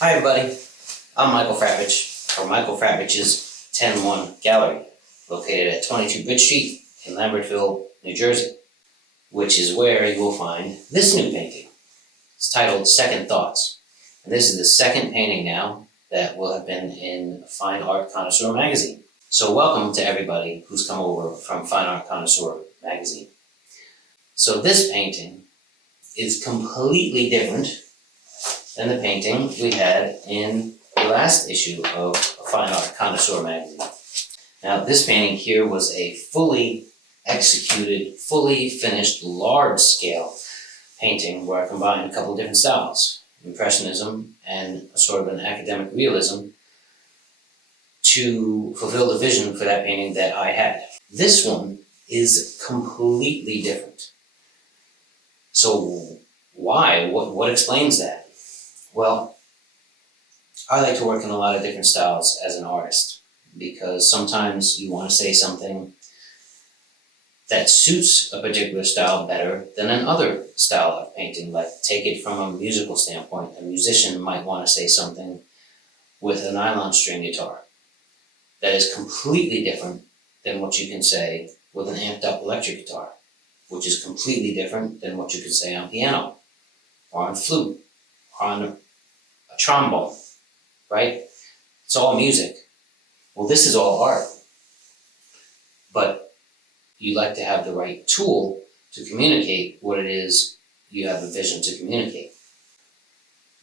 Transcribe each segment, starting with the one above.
Hi everybody, I'm Michael Fratrich from Michael Fratrich's 10-1 Gallery, located at 22 Bridge Street in Lambertville, New Jersey, which is where you will find this new painting. It's titled Second Thoughts, and this is the second painting now that will have been in Fine Art Connoisseur magazine. So welcome to everybody who's come over from Fine Art Connoisseur magazine. So this painting is completely different than the painting we had in the last issue of Fine Art Connoisseur magazine. Now, this painting here was a fully executed, fully finished, large-scale painting where I combined a couple of different styles, Impressionism and a sort of an academic realism, to fulfill the vision for that painting that I had. This one is completely different. So why? What explains that? Well, I like to work in a lot of different styles as an artist because sometimes you want to say something that suits a particular style better than another style of painting. Like, take it from a musical standpoint. A musician might want to say something with a nylon string guitar that is completely different than what you can say with an amped up electric guitar, which is completely different than what you can say on piano or on flute or on a trombone, right? It's all music. Well, this is all art. But you like to have the right tool to communicate what it is you have a vision to communicate.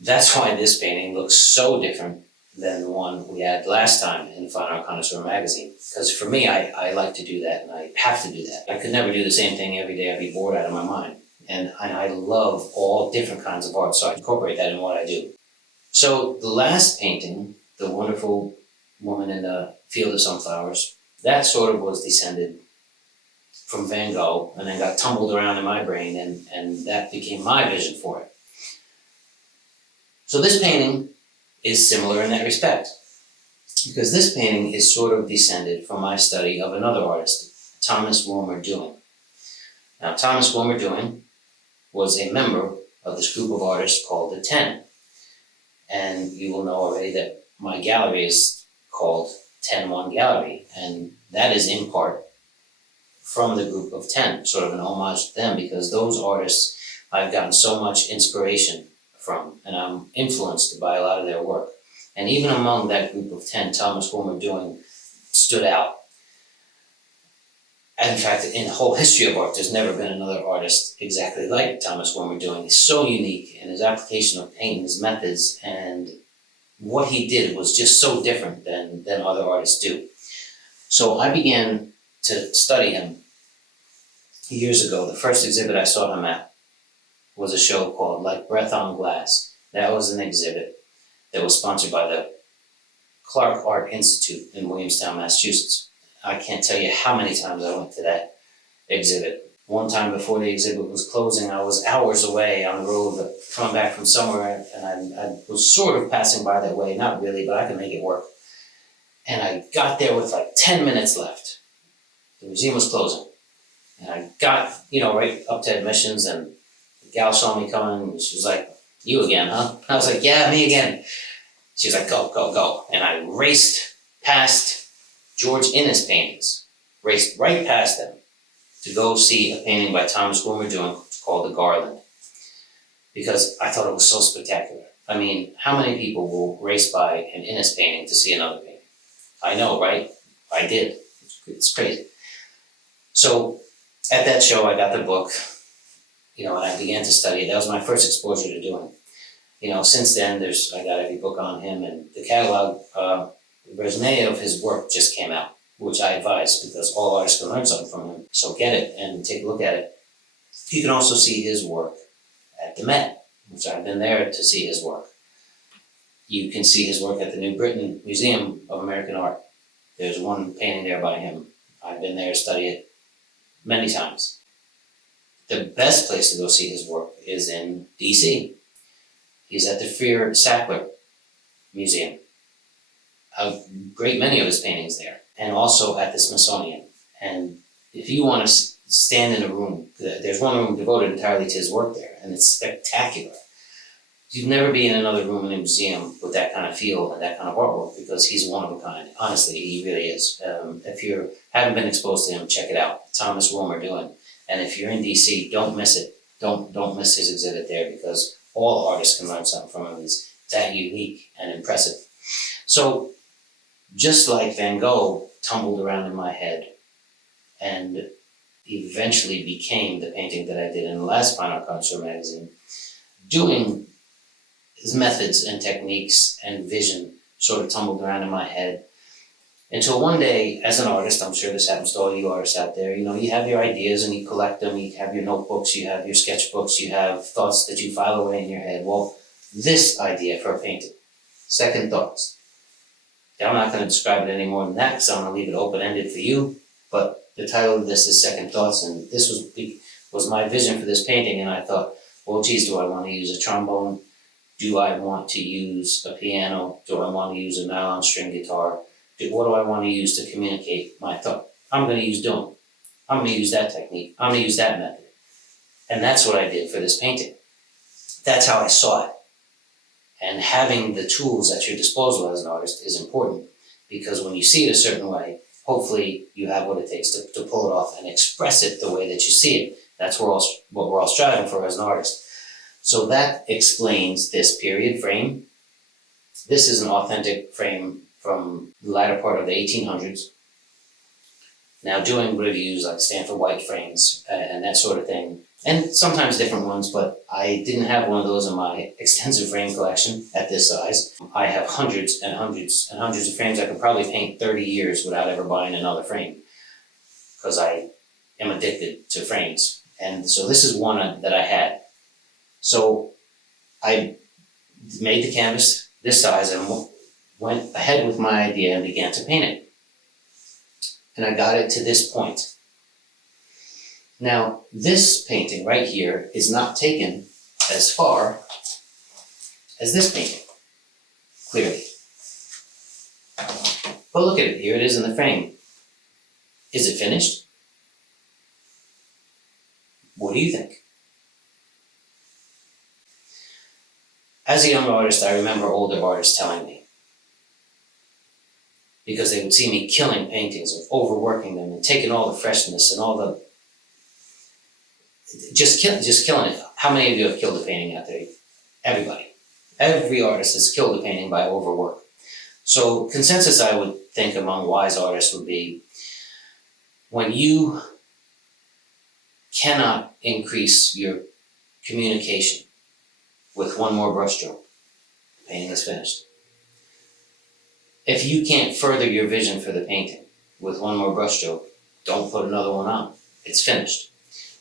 That's why this painting looks so different than the one we had last time in Fine Art Connoisseur magazine. Because for me, I like to do that, and I have to do that. I could never do the same thing every day. I'd be bored out of my mind. And I love all different kinds of art, so I incorporate that in what I do. So the last painting, the wonderful woman in the field of sunflowers, that sort of was descended from Van Gogh and then got tumbled around in my brain, and that became my vision for it. So this painting is similar in that respect, because this painting is sort of descended from my study of another artist, Thomas Wilmer Dewing. Now, Thomas Wilmer Dewing was a member of this group of artists called the 10. And you will know already that my gallery is called 10-1 Gallery, and that is in part from the group of 10, sort of an homage to them, because those artists I've gotten so much inspiration from, and I'm influenced by a lot of their work. And even among that group of 10, Thomas Wilmer Dewing stood out. And in fact, in the whole history of art, there's never been another artist exactly like Thomas Wilmer Dewing. He's so unique in his application of paint, his methods, and what he did was just so different than other artists do. So I began to study him years ago. The first exhibit I saw him at was a show called Like Breath on Glass. That was an exhibit that was sponsored by the Clark Art Institute in Williamstown, Massachusetts. I can't tell you how many times I went to that exhibit. One time before the exhibit was closing, I was hours away on the road coming back from somewhere, and I was sort of passing by that way, not really, but I could make it work. And I got there with like 10 minutes left. The museum was closing. And I got, right up to admissions, and the gal saw me coming, and she was like, "You again, huh?" I was like, "Yeah, me again." She was like, "Go, go, go." And I raced past George Inness paintings, raced right past them to go see a painting by Thomas Wilmer Dewing called The Garland, because I thought it was so spectacular. I mean, how many people will race by an Inness painting to see another painting? I know, right? I did. It's crazy. So at that show, I got the book, and I began to study it. That was my first exposure to Dewing. Since then, I got every book on him, and the catalog, the resume of his work just came out, which I advise because all artists can learn something from him. So get it and take a look at it. You can also see his work at the Met, which I've been there to see his work. You can see his work at the New Britain Museum of American Art. There's one painting there by him. I've been there to study it many times. The best place to go see his work is in DC. He's at the Freer-Sackler Museum. A great many of his paintings there, and also at the Smithsonian. And if you want to stand in a room, there's one room devoted entirely to his work there, and it's spectacular. You'd never be in another room in a museum with that kind of feel and that kind of artwork, because he's one of a kind. Honestly, he really is. If you haven't been exposed to him, check it out. Thomas Wilmer Dewing. And if you're in DC, don't miss it. Don't miss his exhibit there, because all artists can learn something from him. He's that unique and impressive. So just like Van Gogh tumbled around in my head and eventually became the painting that I did in the last Fine Art Connoisseur magazine, doing his methods and techniques and vision sort of tumbled around in my head until one day, as an artist, I'm sure this happens to all you artists out there, you have your ideas and you collect them, you have your notebooks, you have your sketchbooks, you have thoughts that you file away in your head. Well, this idea for a painting, second thoughts. I'm not going to describe it any more than that, because I'm going to leave it open-ended for you, but the title of this is Second Thoughts, and this was my vision for this painting, and I thought, well, geez, do I want to use a trombone? Do I want to use a piano? Do I want to use a nylon string guitar? What do I want to use to communicate my thought? I'm going to use Dewing. I'm going to use that technique. I'm going to use that method. And that's what I did for this painting. That's how I saw it. And having the tools at your disposal as an artist is important, because when you see it a certain way, hopefully you have what it takes to pull it off and express it the way that you see it. That's what we're all striving for as an artist. So that explains this period frame. This is an authentic frame from the latter part of the 1800s. Now, Dewing would have used like Stanford white frames and that sort of thing, and sometimes different ones, but I didn't have one of those in my extensive frame collection at this size. I have hundreds and hundreds and hundreds of frames. I could probably paint 30 years without ever buying another frame, because I am addicted to frames. And so this is one that I had. So I made the canvas this size and went ahead with my idea and began to paint it. And I got it to this point. Now, this painting right here is not taken as far as this painting, clearly. But look at it, here it is in the frame. Is it finished? What do you think? As a young artist, I remember older artists telling me, because they would see me killing paintings or overworking them and taking all the freshness and all the, just killing it. How many of you have killed a painting out there? Everybody. Every artist has killed a painting by overwork. So consensus, I would think, among wise artists would be, when you cannot increase your communication with one more brushstroke, the painting is finished. If you can't further your vision for the painting with one more brushstroke, don't put another one on. It's finished.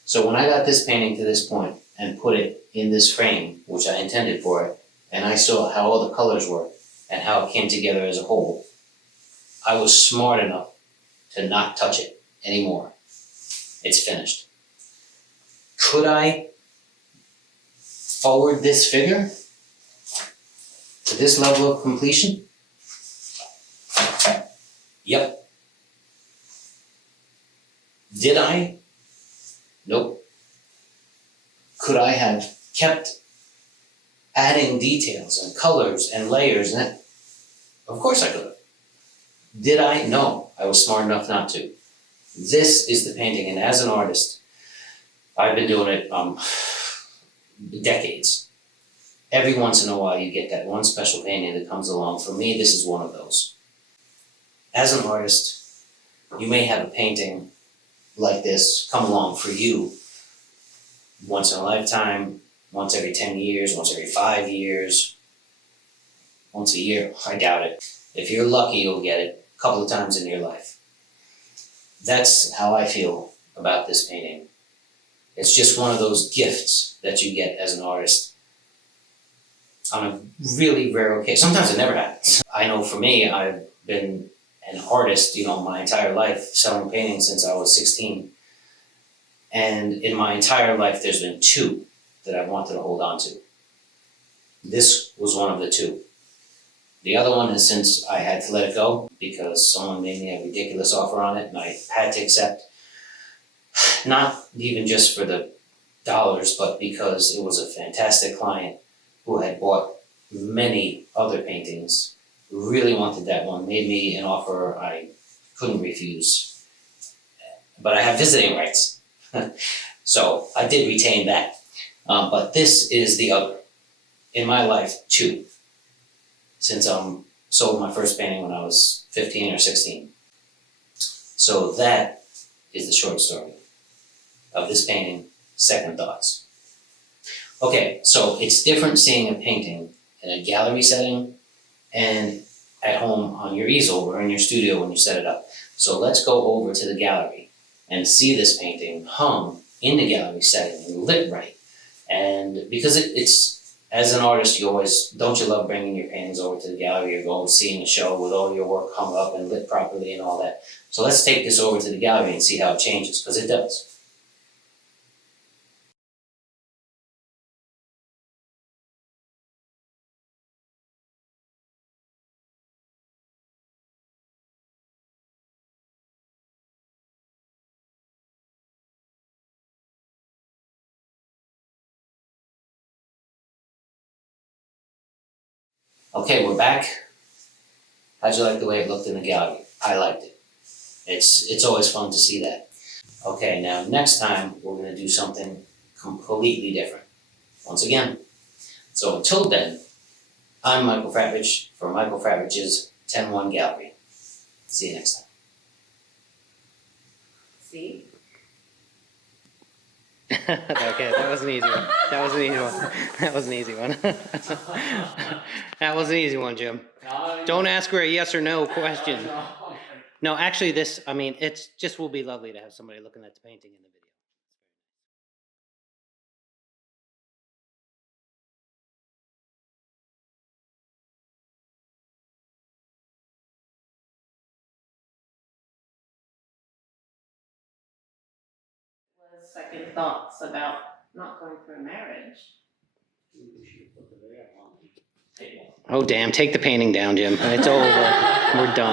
So when I got this painting to this point and put it in this frame, which I intended for it, and I saw how all the colors were and how it came together as a whole, I was smart enough to not touch it anymore. It's finished. Could I forward this figure to this level of completion? Yep. Did I? Nope. Could I have kept adding details and colors and layers? And of course I could have. Did I? No. I was smart enough not to. This is the painting, and as an artist, I've been doing it decades. Every once in a while you get that one special painting that comes along. For me, this is one of those. As an artist, you may have a painting like this come along for you once in a lifetime, once every 10 years, once every 5 years, once a year. I doubt it. If you're lucky, you'll get it a couple of times in your life. That's how I feel about this painting. It's just one of those gifts that you get as an artist on a really rare occasion. Sometimes it never happens. I know for me, I've been an artist, my entire life, selling paintings since I was 16. And in my entire life, there's been two that I wanted to hold on to. This was one of the two. The other one is since I had to let it go because someone made me a ridiculous offer on it and I had to accept. Not even just for the dollars, but because it was a fantastic client who had bought many other paintings, really wanted that one, made me an offer I couldn't refuse. But I have visiting rights, so I did retain that. But this is the other. In my life, two, since I sold my first painting when I was 15 or 16. So that is the short story of this painting, Second Thoughts. Okay, so it's different seeing a painting in a gallery setting and at home on your easel or in your studio when you set it up. So let's go over to the gallery and see this painting hung in the gallery setting and lit right. And because it's, as an artist, don't you love bringing your paintings over to the gallery or go seeing a show with all your work hung up and lit properly and all that? So let's take this over to the gallery and see how it changes, because it does. Okay, we're back. How'd you like the way it looked in the gallery? I liked it. It's always fun to see that. Okay, now next time we're gonna do something completely different. Once again. So until then, I'm Michael Fratrich for Michael Fratrich's 10-1 Gallery. See you next time. See? Okay, that was an easy one. That was an easy one. That was an easy one. That was an easy one, Jim. Don't ask her a yes or no question. No, actually it's just will be lovely to have somebody looking at the painting in the video. Was second thoughts about not going for a marriage. Oh, damn. Take the painting down, Jim. It's over. We're done.